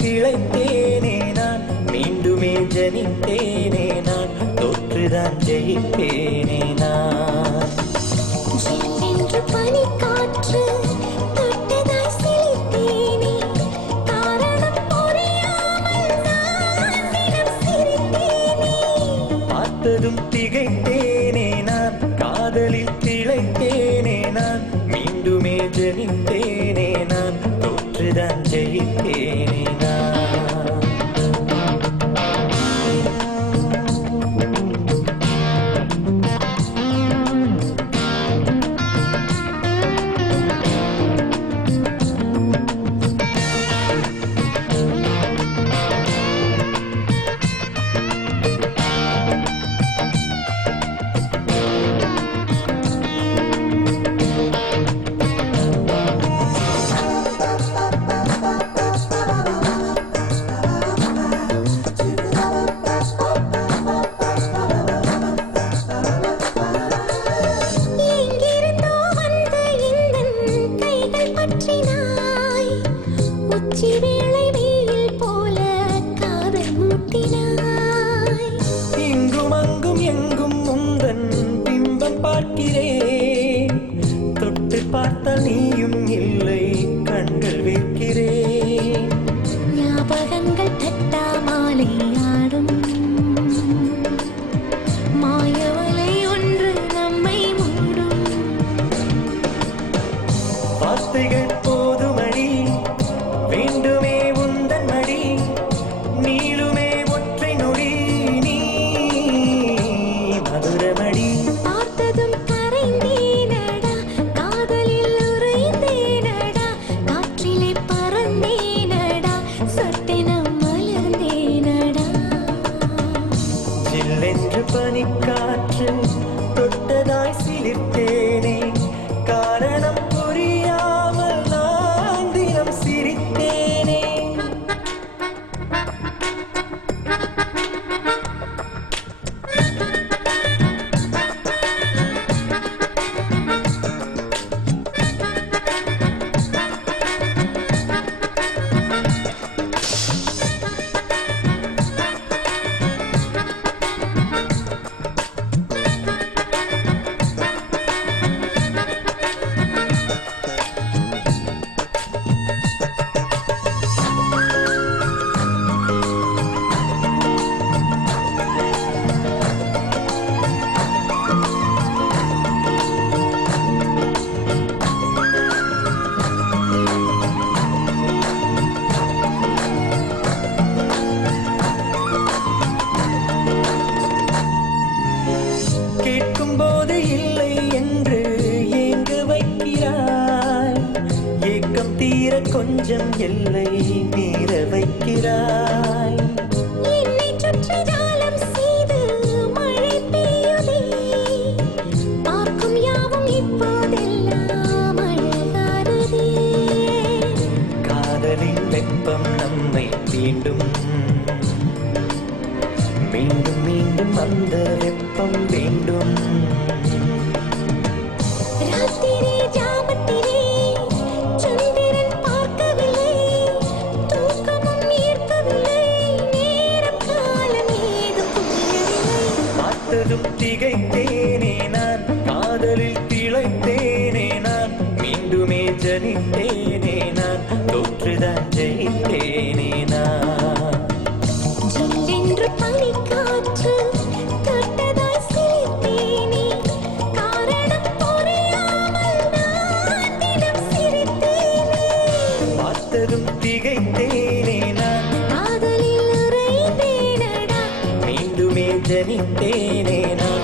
திளைத்தேனே நான் மீண்டுமே ஜனித்தேனே நான் தொற்றுதான் ஜெயிப்பேனே நான் என்று பனிக்காற்று தொட்டதாய் சிலித்தேனே காரணம் புரியாமல் நான் தினம் சிரித்தேனே பார்த்ததும் திகைத்தேனே நான் காதலில் திளைத்தேனே நான் மீண்டுமே ஜனித்தேனே நான் தொற்றுதான் ஜெயித்தேனே நான் இங்கும் அங்கும் எங்கும் உந்தன் பிம்பம் பார்க்கிறேன் தொட்டு பார்த்தால் நீயும் இல்லை கண்கள் வைக்கிறேன் ஞாபகங்கள் தட்டா மாலை ஆடும் மாயவலை ஒன்று நம்மை மூடும் வார்த்தைகள் போதுமடி வேண்டுமே உந்தன் மடி நீளுமே ஒற்றை நொடி நீ மதுரமடி பார்த்ததும் கரைந்தேனடா காதலில் உறைந்தேனடா காற்றிலே பறந்தேனடா சொட்டென மலர்ந்தேனடா ஜில்லென்று பனிக்காற்று தொட்டதாய் சிலிர்த்தேனே காரணம் புரியாமல் நான் தினம் சிரித்தேனே கேட்கும் போது இல்லை என்று ஏங்க வைக்கிறாய் ஏக்கம் தீர கொஞ்சம் எல்லை மீற வைக்கிறாய் என்னை சுற்றி ஜாலம் செய்து மழை பெய்யுதே பார்க்கும் யாவும் இப்போதெல்லாம் அழகானதே காதலின் வெப்பம் நம்மை தீண்டும் மீண்டும் மீண்டும் அந்த வெப்பம் வேண்டும் ராத்திரி ஜாமத்திலே சந்திரன் பார்க்கவில்லை தூக்கமும் ஈர்க்கவில்லை நேரம் காலம் ஏதும் புரியவில்லை பார்த்ததும் திகைத்தேனே நான் காதலில் திளைத்தேனே நான் மீண்டுமே ஜனித்தேனே நான் தொற்றுதான் ஜெயித்தேனே நான் ஜில்லென்று பனிக்காற்று தொட்டதாய் சிரித்தேனே காரணம் புரியாமல் நான் தினம் சிரித்தேனே பார்த்ததும் திகைத்தேனே நான் காதலில் உறைந்தேனடா மீண்டுமே ஜனித்தேனே நான்